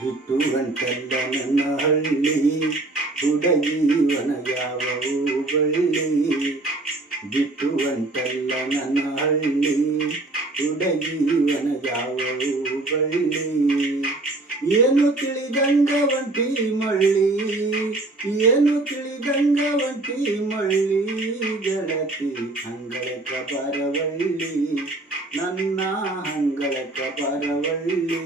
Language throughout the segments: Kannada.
ಬಿಟ್ಟು ಗಂಟಲ್ಲ ನನ್ನ ಹಳ್ಳಿ ಹುಡುಗೀವನ ಯಾವವು ಬಳ್ಳಿ. ಬಿಟ್ಟು ಗಂಟಲ್ಲ ನನ್ನ ಹಳ್ಳಿ ಹುಡುಗೀವನ ಯಾವವು ಬಳ್ಳಿ. ಏನು ತಿಳಿದಂಗ ಒಂಟಿ ಮಳ್ಳಿ, ಏನು ತಿಳಿದಂಗ ಒಂಟಿ ಮಳ್ಳಿ. ಗೆಳತಿ ಹಂಗಳಕ ಬರವಳ್ಳಿ, ನನ್ನ ಹಂಗಳಕ ಬರವಳ್ಳಿ.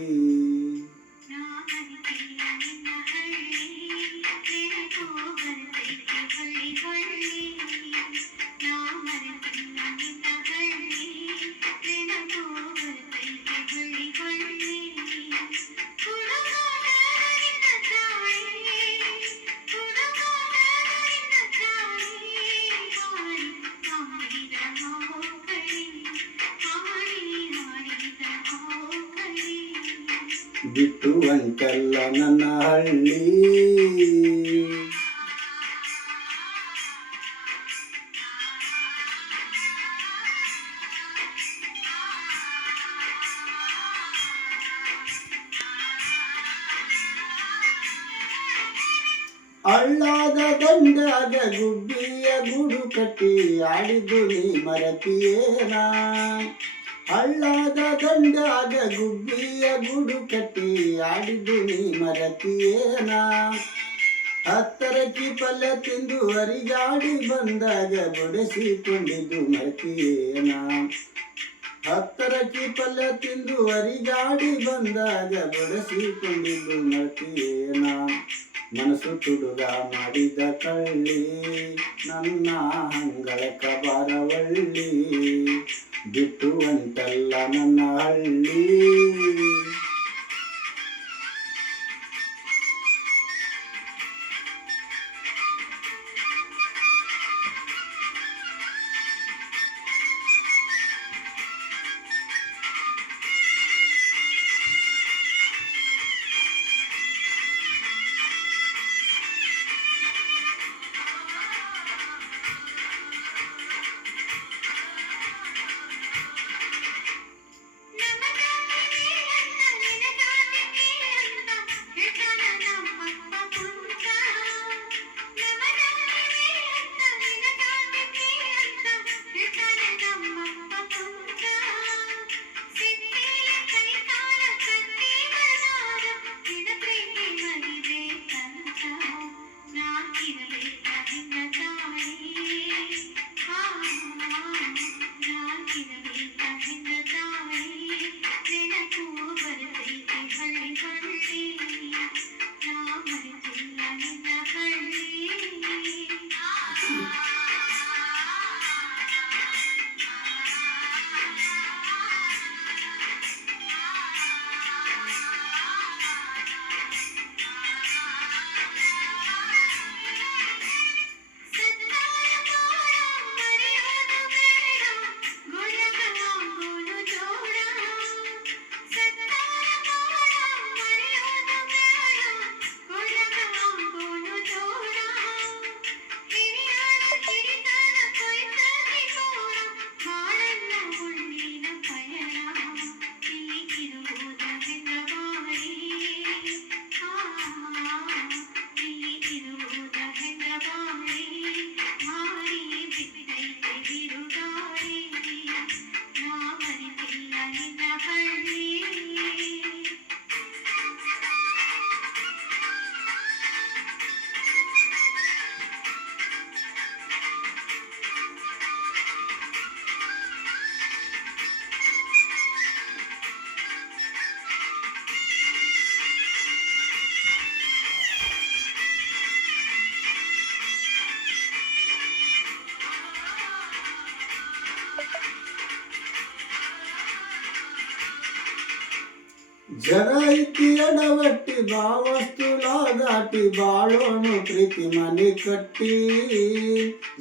ಬಿಟ್ಟು ಗಂಟಲ್ಲ ನನ್ನ ಹಳ್ಳಿ. ಹಳ್ಳಾದ ದಂಡಾಗ ಗುಬ್ಬಿಯ ಗೂಡು ಕಟ್ಟಿ ಆಡಿದ್ದು ನೀ ಮರತಿಯೇನ. ಹಳ್ಳಾದ ದಂಡಾಗ ಗುಬ್ಬಿಯ ಗೂಡು ಕಟ್ಟಿ ಆಡಿದ್ದು ನೀ ಮರತಿಯೇನ. ಹತ್ತರಕ್ಕಿ ಪಲ್ಯ ತಿಂದು ಹರಿಗಾಡಿ ಬಂದಾಗ ಬಡಿಸಿಕೊಂಡಿದ್ದು ಮರತಿಯೇನ. ಹತ್ತರಕ್ಕಿ ಪಲ್ಯ ತಿಂದು ಹರಿಗಾಡಿ ಬಂದಾಗ ಬಡಿಸಿಕೊಂಡಿದ್ದು ಮರತಿಯೇನ. ಮನಸ್ಸು ತುಡುಗ ಮಾಡಿದ ಕಳ್ಳಿ, ನನ್ನ ಹಂಗಳಕ ಬರವಳ್ಳಿ. ಬಿಟ್ಟು ಅಂತಲ್ಲ ನನ್ನ ಹಳ್ಳಿ. ಜಗ ಐತಿ ಎಡವಟ್ಟಿ ಭಾವಸ್ತುಲ ದಾಟಿ ಬಾಳೋನು ಪ್ರೀತಿ ಮನೆ ಕಟ್ಟಿ.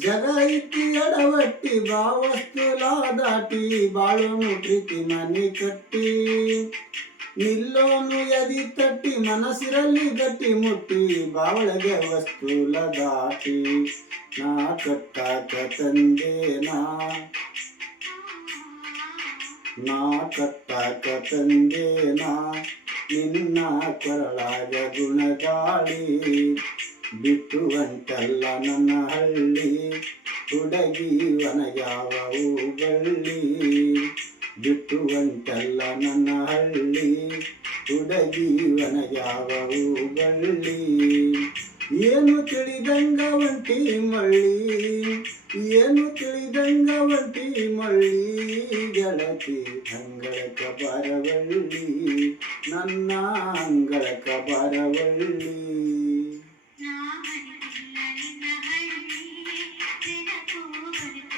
ಜಗ ಐತಿ ಎಡವಟ್ಟಿ ಭಾವಸ್ತುಲ ದಾಟಿ ಬಾಳೋನು ಪ್ರೀತಿ ಮನೆ ಕಟ್ಟಿ. ನಿಲ್ಲೋನು ಎದಿ ತಟ್ಟಿ ಮನಸ್ಸಿರಲ್ಲಿ ಗಟ್ಟಿ ಮುಟ್ಟಿ ಬಾವಳಗೆ ವಸ್ತುಲ ದಾಟಿ. ನಾ ಕಟ್ಟಾಕ ತಂದೇನಾ, ನಾ ಕಟ್ಟಾಕ ತಂದೇನಾ, ನಿನ್ನ ಕೊರಳಾಗ ಗುಣಗಾಳಿ ಬಿಟ್ಟು ಹೊಂಟಲ್ಲ ನನ್ನ ಹಳ್ಳಿ ಹುಡುಗಿ ಒನಗ್ಯಾವ ಹೂಬಳ್ಳಿ ಬಿಟ್ಟು ಹೊಂಟಲ್ಲ ನನ್ನ ಹಳ್ಳಿ ಹುಡುಗಿ ಒನಗ್ಯಾವ ಹೂಬಳ್ಳಿ ಏನು ತಿಳಿದಂಗ ಒಂಟಿ ಮಳ್ಳಿ ಏನು ತಿಳಿದಂಗ ಒಂಟಿ ಮಳ್ಳಿ ಗೆಳತಿ ಅಂಗಳಕ ಬರವಳ್ಳಿ ನನ್ನ ಅಂಗಳಕ ಬರವಳ್ಳಿ ನಾ ಮನೆಯಿಲ್ಲ ನಿನ್ನ ಹಳ್ಳಿ ನೆನಪು ಬರುತ್ತಿದೆ